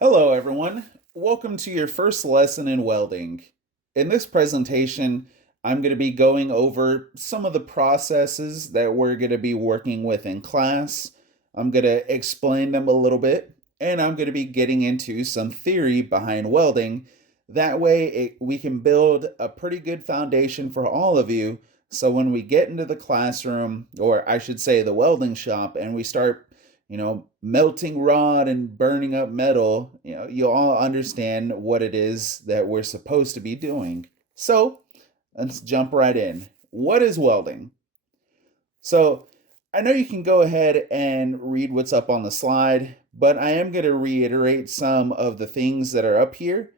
Hello, everyone. Welcome to your first lesson in welding. In this presentation, I'm going to be going over some of the processes that we're going to be working with in class. I'm going to explain them a little bit, and I'm going to be getting into some theory behind welding. That way, we can build a pretty good foundation for all of you. So when we get into the classroom, or I should say the welding shop, and we start melting rod and burning up metal, you all understand what it is that we're supposed to be doing. So let's jump right in. What is welding? So I know you can go ahead and read what's up on the slide, but I am going to reiterate some of the things that are up here.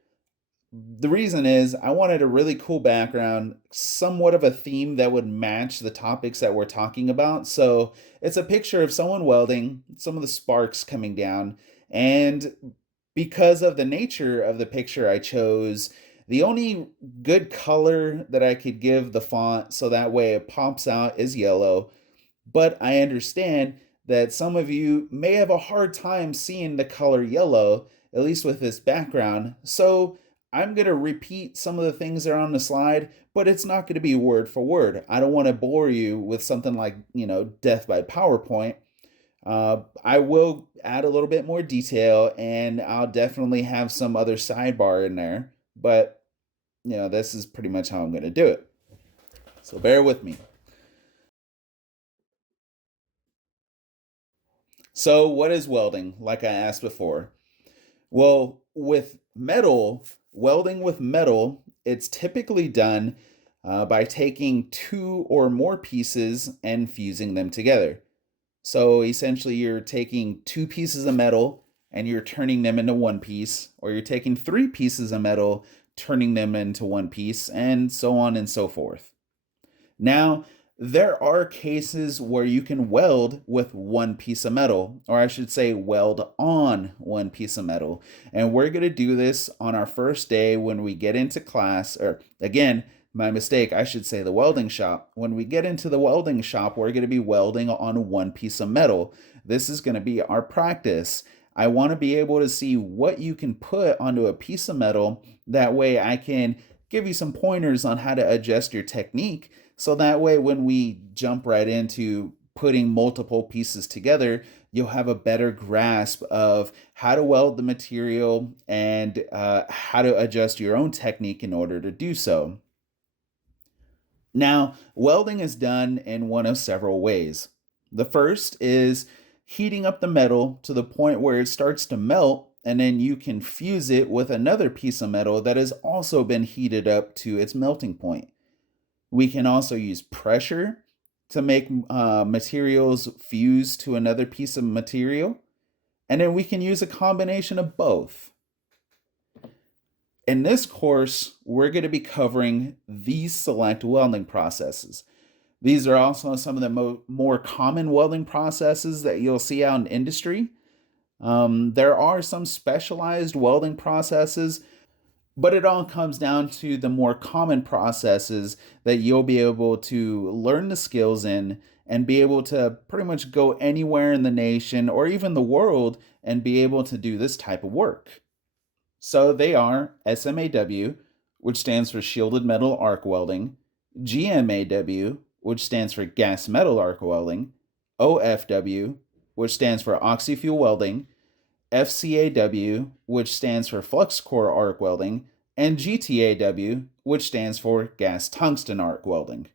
The reason is I wanted a really cool background, somewhat of a theme that would match the topics that we're talking about. So it's a picture of someone welding, some of the sparks coming down, and because of the nature of the picture I chose, the only good color that I could give the font so that way it pops out is yellow. But I understand that some of you may have a hard time seeing the color yellow, at least with this background. So I'm going to repeat some of the things that are on the slide, but it's not going to be word for word. I don't want to bore you with something like, death by PowerPoint. I will add a little bit more detail and I'll definitely have some other sidebar in there, but, this is pretty much how I'm going to do it. So bear with me. So, what is welding? Like I asked before. Well, with metal, welding with metal, it's typically done by taking two or more pieces and fusing them together. So essentially, you're taking two pieces of metal and you're turning them into one piece, or you're taking three pieces of metal, turning them into one piece, and so on and so forth. Now, there are cases where you can weld with one piece of metal, or I should say, weld on one piece of metal. And we're going to do this on our first day when we get into class, or again, my mistake, I should say the welding shop. When we get into the welding shop, we're going to be welding on one piece of metal. This is going to be our practice. I want to be able to see what you can put onto a piece of metal. That way I can give you some pointers on how to adjust your technique. So that way, when we jump right into putting multiple pieces together, you'll have a better grasp of how to weld the material and how to adjust your own technique in order to do so. Now, welding is done in one of several ways. The first is heating up the metal to the point where it starts to melt, and then you can fuse it with another piece of metal that has also been heated up to its melting point. We can also use pressure to make materials fuse to another piece of material. And then we can use a combination of both. In this course, we're going to be covering these select welding processes. These are also some of the more common welding processes that you'll see out in industry. There are some specialized welding processes, but it all comes down to the more common processes that you'll be able to learn the skills in and be able to pretty much go anywhere in the nation or even the world and be able to do this type of work. So they are SMAW, which stands for shielded metal arc welding, GMAW, which stands for gas metal arc welding, OFW, which stands for oxy-fuel welding, FCAW, which stands for flux core arc welding, and GTAW, which stands for gas tungsten arc welding.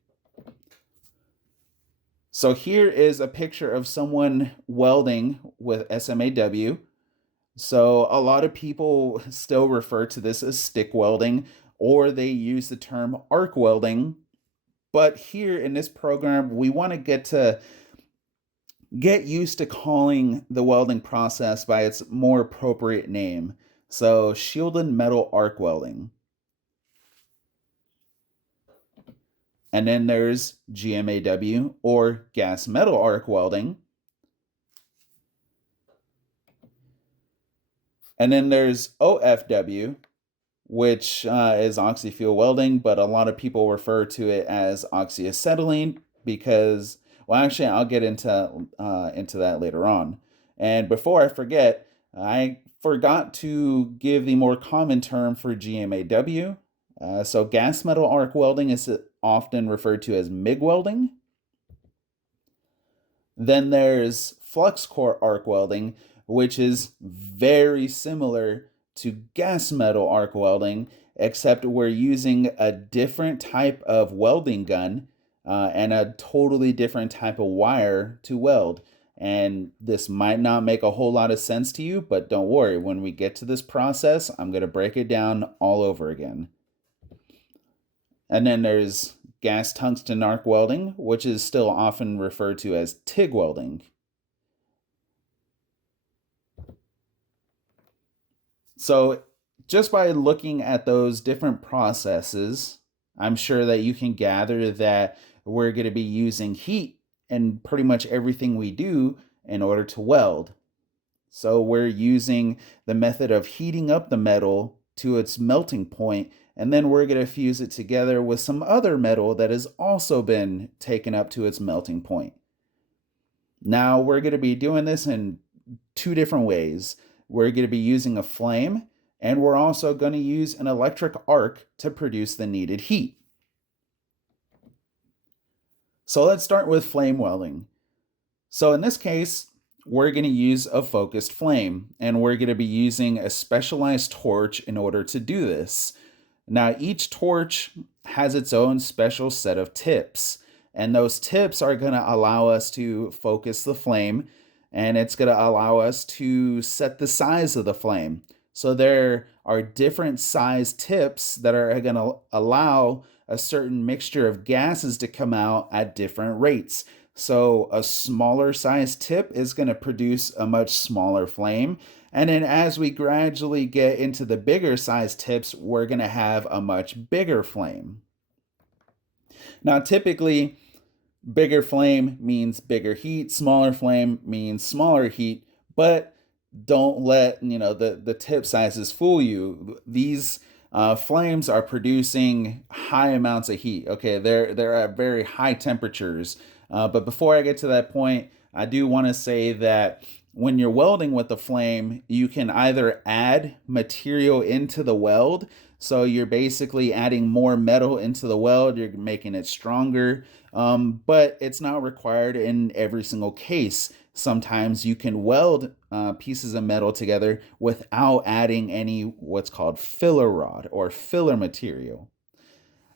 So here is a picture of someone welding with SMAW. So a lot of people still refer to this as stick welding, or they use the term arc welding. But here in this program, we want to get used to calling the welding process by its more appropriate name. So shielded metal arc welding. And then there's GMAW, or gas metal arc welding. And then there's OFW, which is oxy-fuel welding, but a lot of people refer to it as oxyacetylene well, actually, I'll get into that later on. And before I forget, I forgot to give the more common term for GMAW. So gas metal arc welding is often referred to as MIG welding. Then there's flux core arc welding, which is very similar to gas metal arc welding, except we're using a different type of welding gun and a totally different type of wire to weld. And this might not make a whole lot of sense to you, but don't worry. When we get to this process, I'm going to break it down all over again. And then there's gas tungsten arc welding, which is still often referred to as TIG welding. So, just by looking at those different processes, I'm sure that you can gather that we're going to be using heat in pretty much everything we do in order to weld. So, we're using the method of heating up the metal to its melting point, and then we're going to fuse it together with some other metal that has also been taken up to its melting point. Now, we're going to be doing this in two different ways. We're going to be using a flame, and we're also going to use an electric arc to produce the needed heat. So let's start with flame welding. So in this case, we're going to use a focused flame, and we're going to be using a specialized torch in order to do this. Now, each torch has its own special set of tips, and those tips are going to allow us to focus the flame, and it's going to allow us to set the size of the flame. So there are different size tips that are going to allow a certain mixture of gases to come out at different rates. So a smaller size tip is going to produce a much smaller flame. And then as we gradually get into the bigger size tips, we're going to have a much bigger flame. Now, typically, bigger flame means bigger heat, smaller flame means smaller heat, but don't let the tip sizes fool you. These flames are producing high amounts of heat. Okay, they're at very high temperatures. But before I get to that point, I do want to say that when you're welding with the flame, you can either add material into the weld. So you're basically adding more metal into the weld, you're making it stronger, but it's not required in every single case. Sometimes you can weld pieces of metal together without adding any what's called filler rod or filler material.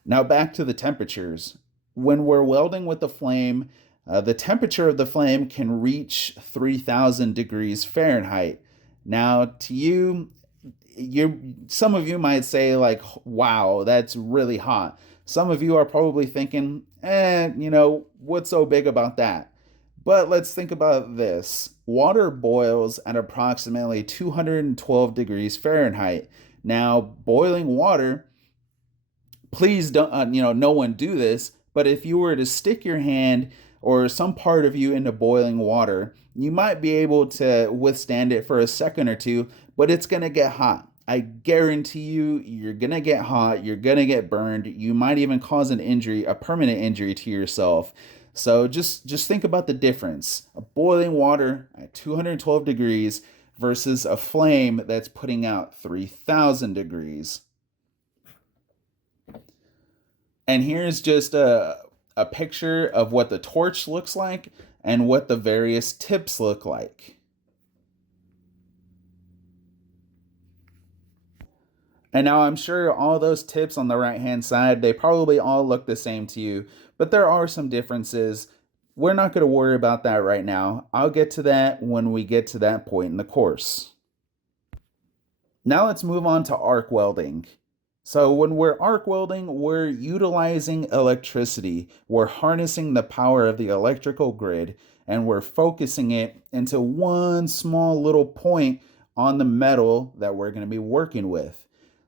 Now back to the temperatures. When we're welding with the flame, the temperature of the flame can reach 3,000 degrees Fahrenheit. Now, to you, some of you might say like, wow, that's really hot. Some of you are probably thinking, what's so big about that? But let's think about this. Water boils at approximately 212 degrees Fahrenheit. Now, boiling water, please don't, no one do this, but if you were to stick your hand or some part of you into boiling water, you might be able to withstand it for a second or two, but it's going to get hot. I guarantee you, you're going to get hot, you're going to get burned, you might even cause an injury, a permanent injury to yourself. So just think about the difference. A boiling water at 212 degrees versus a flame that's putting out 3,000 degrees. And here's just a picture of what the torch looks like and what the various tips look like. And now I'm sure all those tips on the right-hand side, they probably all look the same to you, but there are some differences. We're not going to worry about that right now. I'll get to that when we get to that point in the course. Now let's move on to arc welding. So when we're arc welding, we're utilizing electricity. We're harnessing the power of the electrical grid, and we're focusing it into one small little point on the metal that we're going to be working with.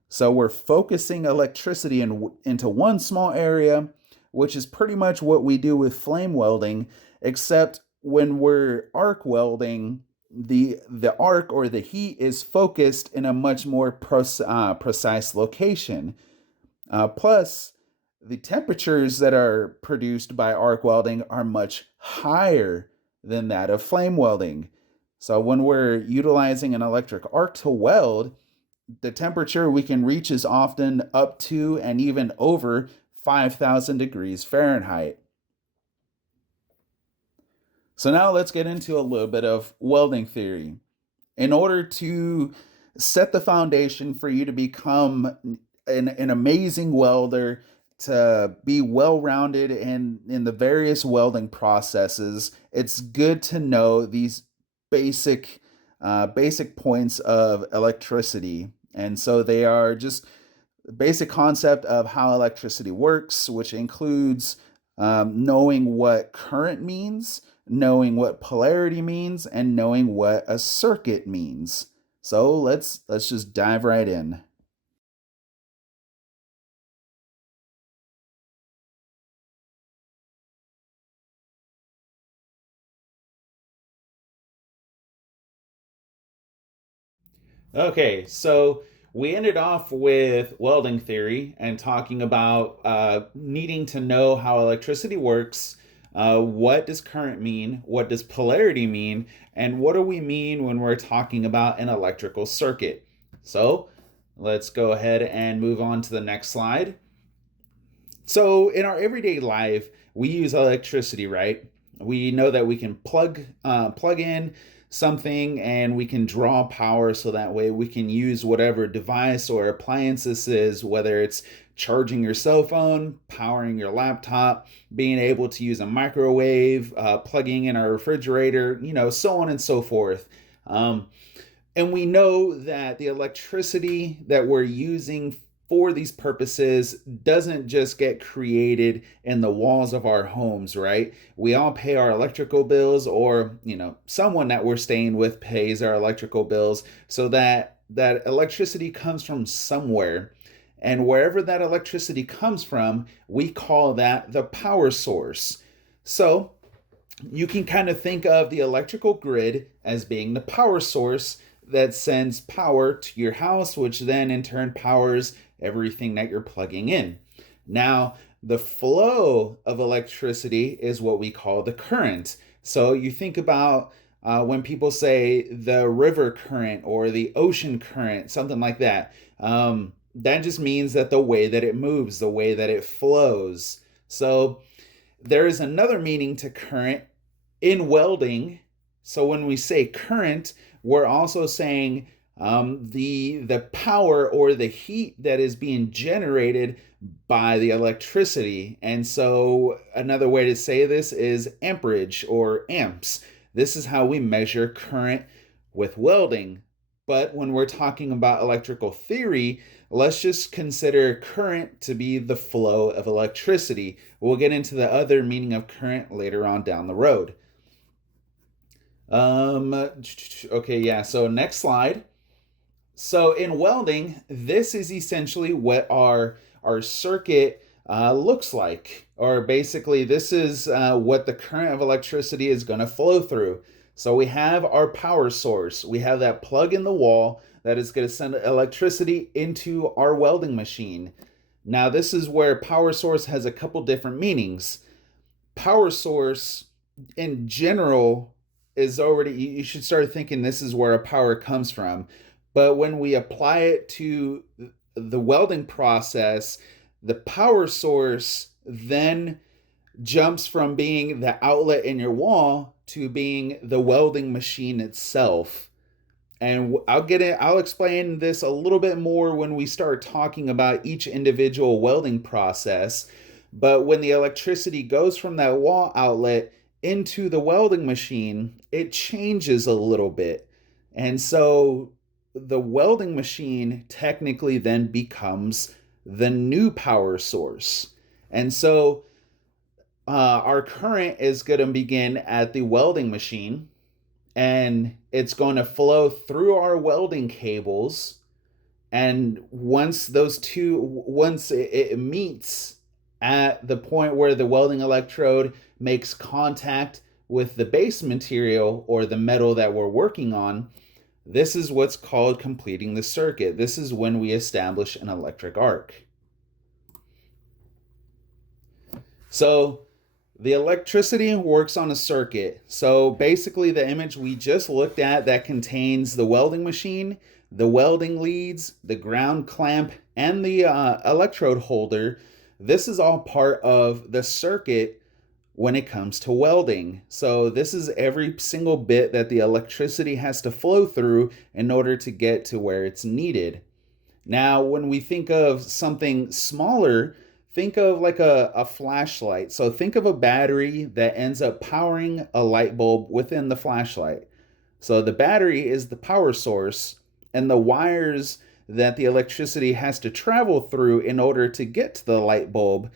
So we're focusing electricity into one small area, which is pretty much what we do with flame welding, except when we're arc welding, the arc or the heat is focused in a much more precise location. Plus, the temperatures that are produced by arc welding are much higher than that of flame welding. So when we're utilizing an electric arc to weld, the temperature we can reach is often up to and even over 5,000 degrees Fahrenheit. So now let's get into a little bit of welding theory. In order to set the foundation for you to become an amazing welder, to be well rounded in the various welding processes, it's good to know these basic basic points of electricity. And so they are just the basic concept of how electricity works, which includes knowing what current means, knowing what polarity means, and knowing what a circuit means. So let's just dive right in. Okay, so we ended off with welding theory and talking about needing to know how electricity works. What does current mean? What does polarity mean? And what do we mean when we're talking about an electrical circuit? So let's go ahead and move on to the next slide. So in our everyday life, we use electricity, right? We know that we can plug in something and we can draw power so that way we can use whatever device or appliance this is, whether it's charging your cell phone, powering your laptop, being able to use a microwave, plugging in our refrigerator, so on and so forth. Um, and we know that the electricity that we're using for these purposes doesn't just get created in the walls of our homes, right? We all pay our electrical bills, or, someone that we're staying with pays our electrical bills, so that electricity comes from somewhere. And wherever that electricity comes from, we call that the power source. So you can kind of think of the electrical grid as being the power source that sends power to your house, which then in turn powers everything that you're plugging in. Now, the flow of electricity is what we call the current. So you think about when people say the river current or the ocean current, something like that. That just means that the way that it moves, the way that it flows. So there is another meaning to current in welding. So when we say current, we're also saying the power or the heat that is being generated by the electricity. And so another way to say this is amperage or amps. This is how we measure current with welding. But when we're talking about electrical theory, let's just consider current to be the flow of electricity. We'll get into the other meaning of current later on down the road. Okay, yeah, so next slide. So in welding, this is essentially what our circuit looks like, or basically this is what the current of electricity is going to flow through. So we have our power source. We have that plug in the wall that is going to send electricity into our welding machine. Now this is where power source has a couple different meanings. Power source in general is already, you should start thinking this is where our power comes from. But when we apply it to the welding process, the power source then jumps from being the outlet in your wall to being the welding machine itself. And I'll explain this a little bit more when we start talking about each individual welding process. But when the electricity goes from that wall outlet into the welding machine, it changes a little bit. And so the welding machine technically then becomes the new power source. And so our current is going to begin at the welding machine, and it's going to flow through our welding cables. And once it meets at the point where the welding electrode makes contact with the base material or the metal that we're working on, this is what's called completing the circuit. This is when we establish an electric arc. So The electricity works on a circuit. So basically, the image we just looked at that contains the welding machine, the welding leads, the ground clamp, and the electrode holder. This is all part of the circuit when it comes to welding. So this is every single bit that the electricity has to flow through in order to get to where it's needed. Now, when we think of something smaller, think of like a flashlight. So think of a battery that ends up powering a light bulb within the flashlight. So the battery is the power source, and the wires that the electricity has to travel through in order to get to the light bulb,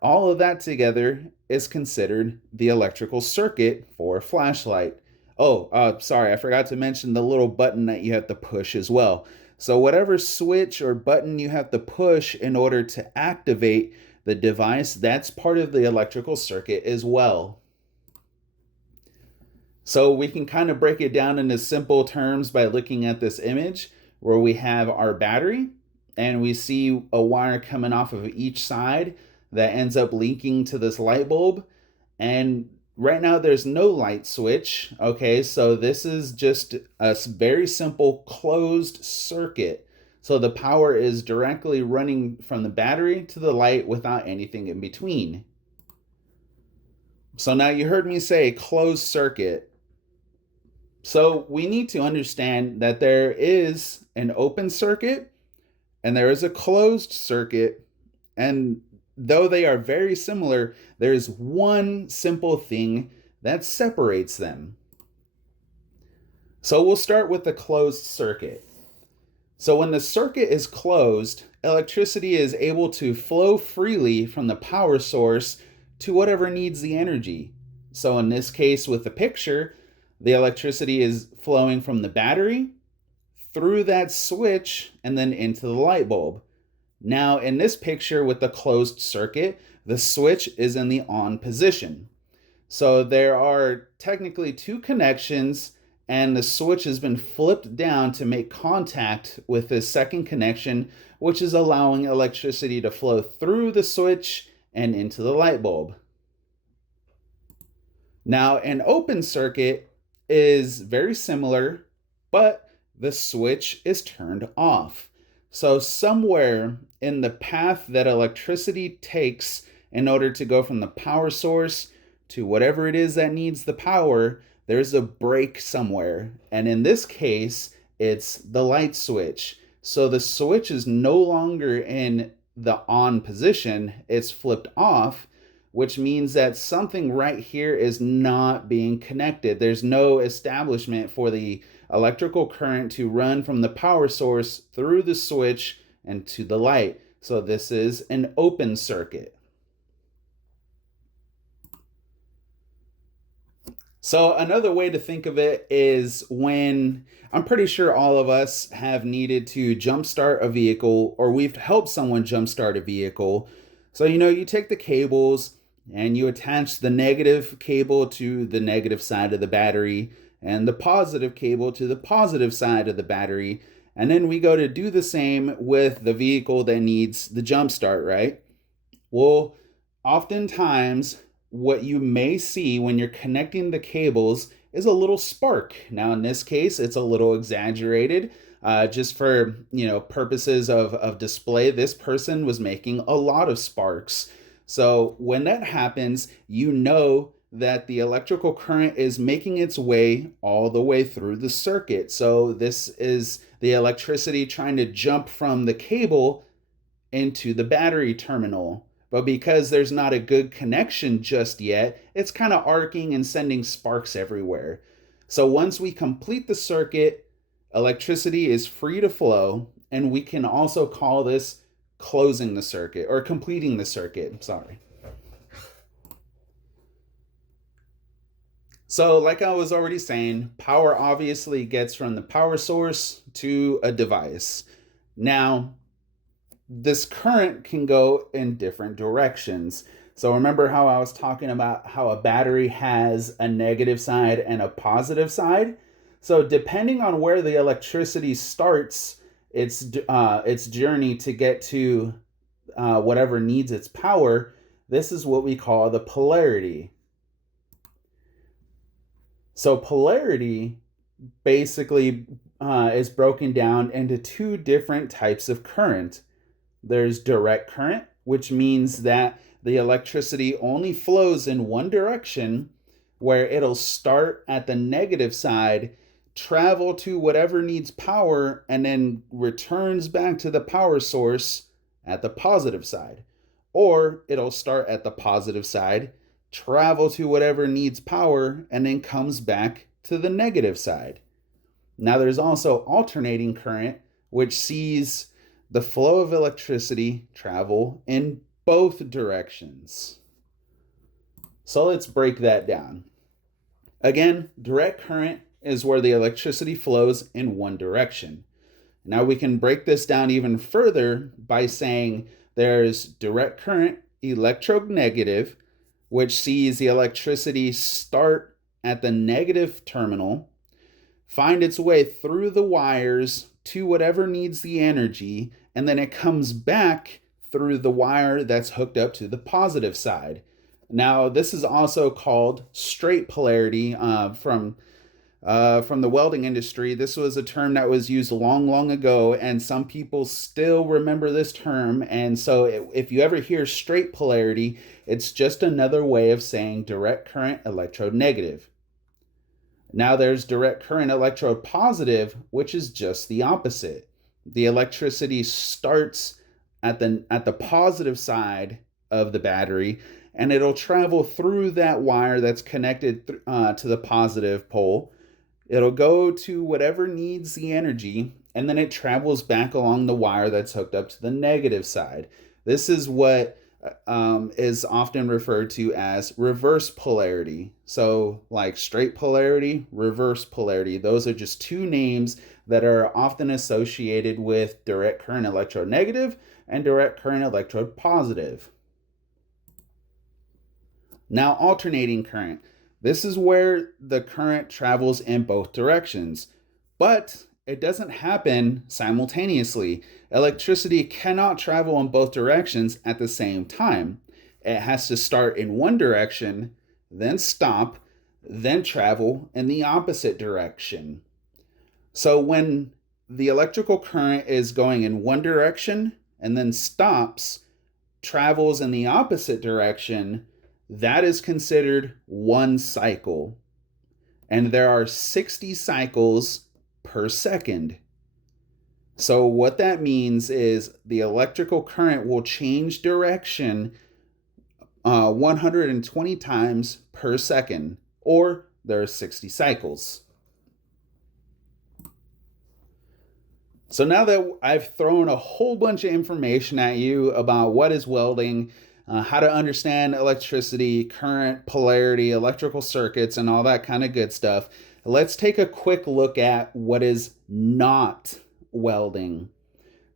all of that together is considered the electrical circuit for a flashlight. Oh, sorry, I forgot to mention the little button that you have to push as well. So whatever switch or button you have to push in order to activate the device, that's part of the electrical circuit as well. So we can kind of break it down into simple terms by looking at this image where we have our battery and we see a wire coming off of each side that ends up linking to this light bulb. And right now there's no light switch. Okay, so this is just a very simple closed circuit. So the power is directly running from the battery to the light without anything in between. So now you heard me say closed circuit. So we need to understand that there is an open circuit and there is a closed circuit. And though they are very similar, there is one simple thing that separates them. So we'll start with the closed circuit. So when the circuit is closed, electricity is able to flow freely from the power source to whatever needs the energy. So in this case with the picture, the electricity is flowing from the battery through that switch and then into the light bulb. Now in this picture with the closed circuit, the switch is in the on position. So there are technically two connections and the switch has been flipped down to make contact with this second connection, which is allowing electricity to flow through the switch and into the light bulb. Now an open circuit is very similar, but the switch is turned off. So somewhere in the path that electricity takes in order to go from the power source to whatever it is that needs the power, there's a break somewhere. And in this case, it's the light switch. So the switch is no longer in the on position, it's flipped off, which means that something right here is not being connected. There's no establishment for the electrical current to run from the power source through the switch and to the light. So this is an open circuit. So another way to think of it is when I'm pretty sure all of us have needed to jumpstart a vehicle or we've helped someone jumpstart a vehicle. So, you take the cables and you attach the negative cable to the negative side of the battery and the positive cable to the positive side of the battery. And then we go to do the same with the vehicle that needs the jump start, right? Well, oftentimes what you may see when you're connecting the cables is a little spark. Now, in this case, it's a little exaggerated. Just for purposes of display, this person was making a lot of sparks. So when that happens, you know that the electrical current is making its way all the way through the circuit. So this is the electricity trying to jump from the cable into the battery terminal. But because there's not a good connection just yet, it's kind of arcing and sending sparks everywhere. So once we complete the circuit, electricity is free to flow, and we can also call this closing the circuit or completing the circuit. Sorry. So like I was already saying, power obviously gets from the power source to a device. Now, this current can go in different directions. So remember how I was talking about how a battery has a negative side and a positive side? So depending on where the electricity starts its journey to get to whatever needs its power, This is what we call the polarity. So polarity basically is broken down into two different types of current. There's direct current, which means that the electricity only flows in one direction, where it'll start at the negative side, travel to whatever needs power, and then returns back to the power source at the positive side. Or it'll start at the positive side, travel to whatever needs power, and then comes back to the negative side. Now, there's also alternating current, which sees the flow of electricity travel in both directions. So let's break that down. Again, direct current is where the electricity flows in one direction. Now we can break this down even further by saying there's direct current, electronegative, which sees the electricity start at the negative terminal, find its way through the wires to whatever needs the energy, and then it comes back through the wire that's hooked up to the positive side. Now, this is also called straight polarity from the welding industry. This was a term that was used long, long ago, and some people still remember this term. And so if you ever hear straight polarity, it's just another way of saying direct current electronegative. Now there's direct current electrode positive, which is just the opposite. The electricity starts at the positive side of the battery, and it'll travel through that wire that's connected to the positive pole. It'll go to whatever needs the energy, and then it travels back along the wire that's hooked up to the negative side. This is what is often referred to as reverse polarity. So like straight polarity, reverse polarity, those are just two names that are often associated with direct current electronegative and direct current electrode positive. Now, alternating current. This is where the current travels in both directions, but it doesn't happen simultaneously. Electricity cannot travel in both directions at the same time. It has to start in one direction, then stop, then travel in the opposite direction. So when the electrical current is going in one direction and then stops, travels in the opposite direction, that is considered one cycle. And there are 60 cycles per second. So what that means is the electrical current will change direction 120 times per second, or there are 60 cycles. So now that I've thrown a whole bunch of information at you about what is welding, how to understand electricity, current, polarity, electrical circuits, and all that kind of good stuff, let's take a quick look at what is not welding.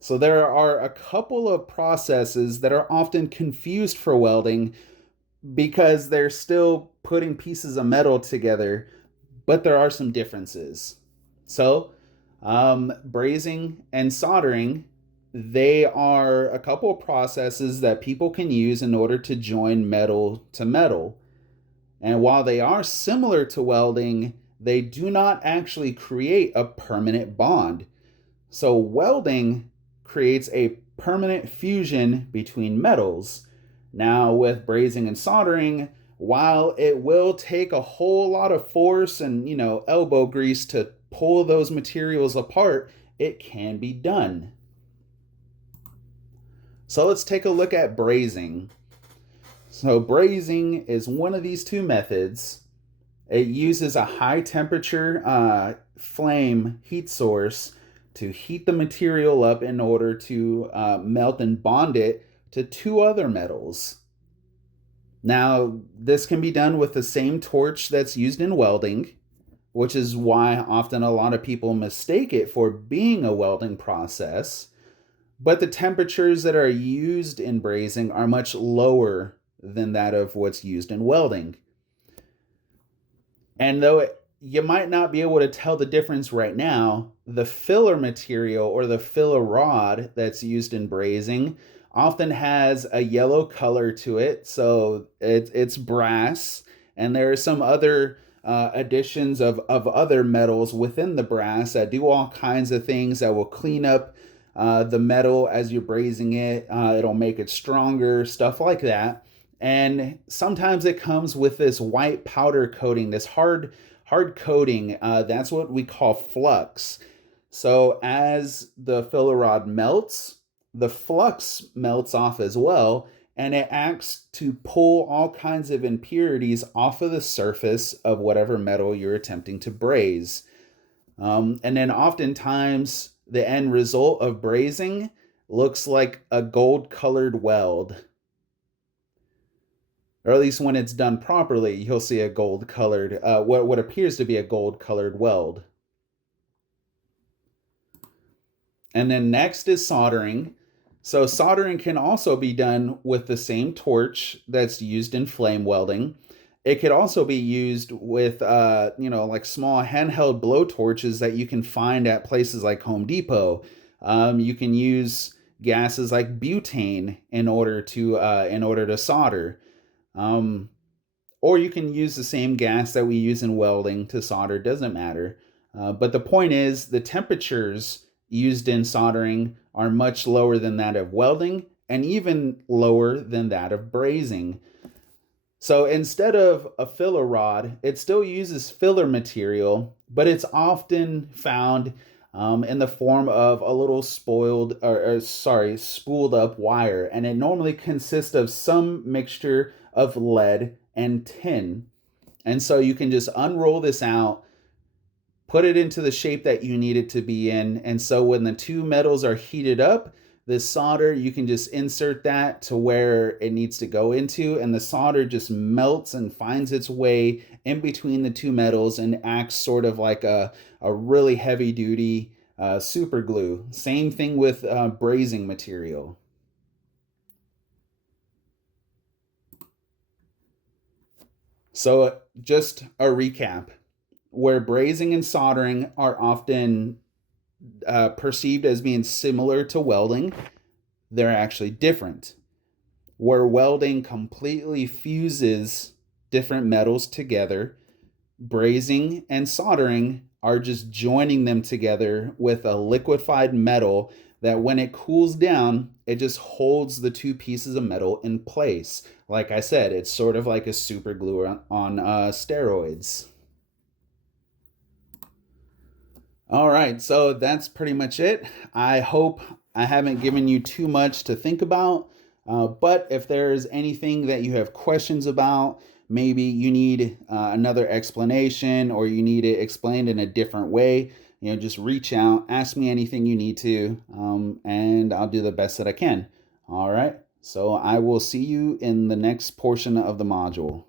So there are a couple of processes that are often confused for welding because they're still putting pieces of metal together, but there are some differences. So brazing and soldering, they are a couple of processes that people can use in order to join metal to metal. And while they are similar to welding, they do not actually create a permanent bond. So welding creates a permanent fusion between metals. Now with brazing and soldering, while it will take a whole lot of force and, elbow grease to pull those materials apart, it can be done. So let's take a look at brazing. So brazing is one of these two methods. It uses a high temperature flame heat source to heat the material up in order to melt and bond it to two other metals. Now, this can be done with the same torch that's used in welding, which is why often a lot of people mistake it for being a welding process. But the temperatures that are used in brazing are much lower than that of what's used in welding. And though you might not be able to tell the difference right now, the filler material or the filler rod that's used in brazing often has a yellow color to it, so it's brass. And there are some other additions of other metals within the brass that do all kinds of things that will clean up the metal as you're brazing it. It'll make it stronger, stuff like that. And sometimes it comes with this white powder coating, this hard coating. That's what we call flux. So as the filler rod melts, the flux melts off as well, and it acts to pull all kinds of impurities off of the surface of whatever metal you're attempting to braze. And then oftentimes the end result of brazing looks like a gold colored weld. Or at least when it's done properly, you'll see a gold colored, what appears to be a gold colored weld. And then next is soldering. So soldering can also be done with the same torch that's used in flame welding. It could also be used with, like small handheld blow torches that you can find at places like Home Depot. You can use gases like butane in order to solder, um, or you can use the same gas that we use in welding to solder. Doesn't matter. But the point is, the temperatures used in soldering are much lower than that of welding, and even lower than that of brazing. So instead of a filler rod, it still uses filler material, but it's often found in the form of a little spooled up wire, and it normally consists of some mixture of lead and tin. And so you can just unroll this out, put it into the shape that you need it to be in. And so when the two metals are heated up, the solder, you can just insert that to where it needs to go into, and the solder just melts and finds its way in between the two metals and acts sort of like a really heavy duty super glue. Same thing with brazing material. So just a recap, where brazing and soldering are often perceived as being similar to welding, they're actually different. Where welding completely fuses different metals together, brazing and soldering are just joining them together with a liquefied metal that when it cools down, it just holds the two pieces of metal in place. Like I said, it's sort of like a super glue on steroids. All right, so that's pretty much it. I hope I haven't given you too much to think about, but if there's anything that you have questions about, maybe you need another explanation or you need it explained in a different way, just reach out, ask me anything you need to, and I'll do the best that I can. All right, so I will see you in the next portion of the module.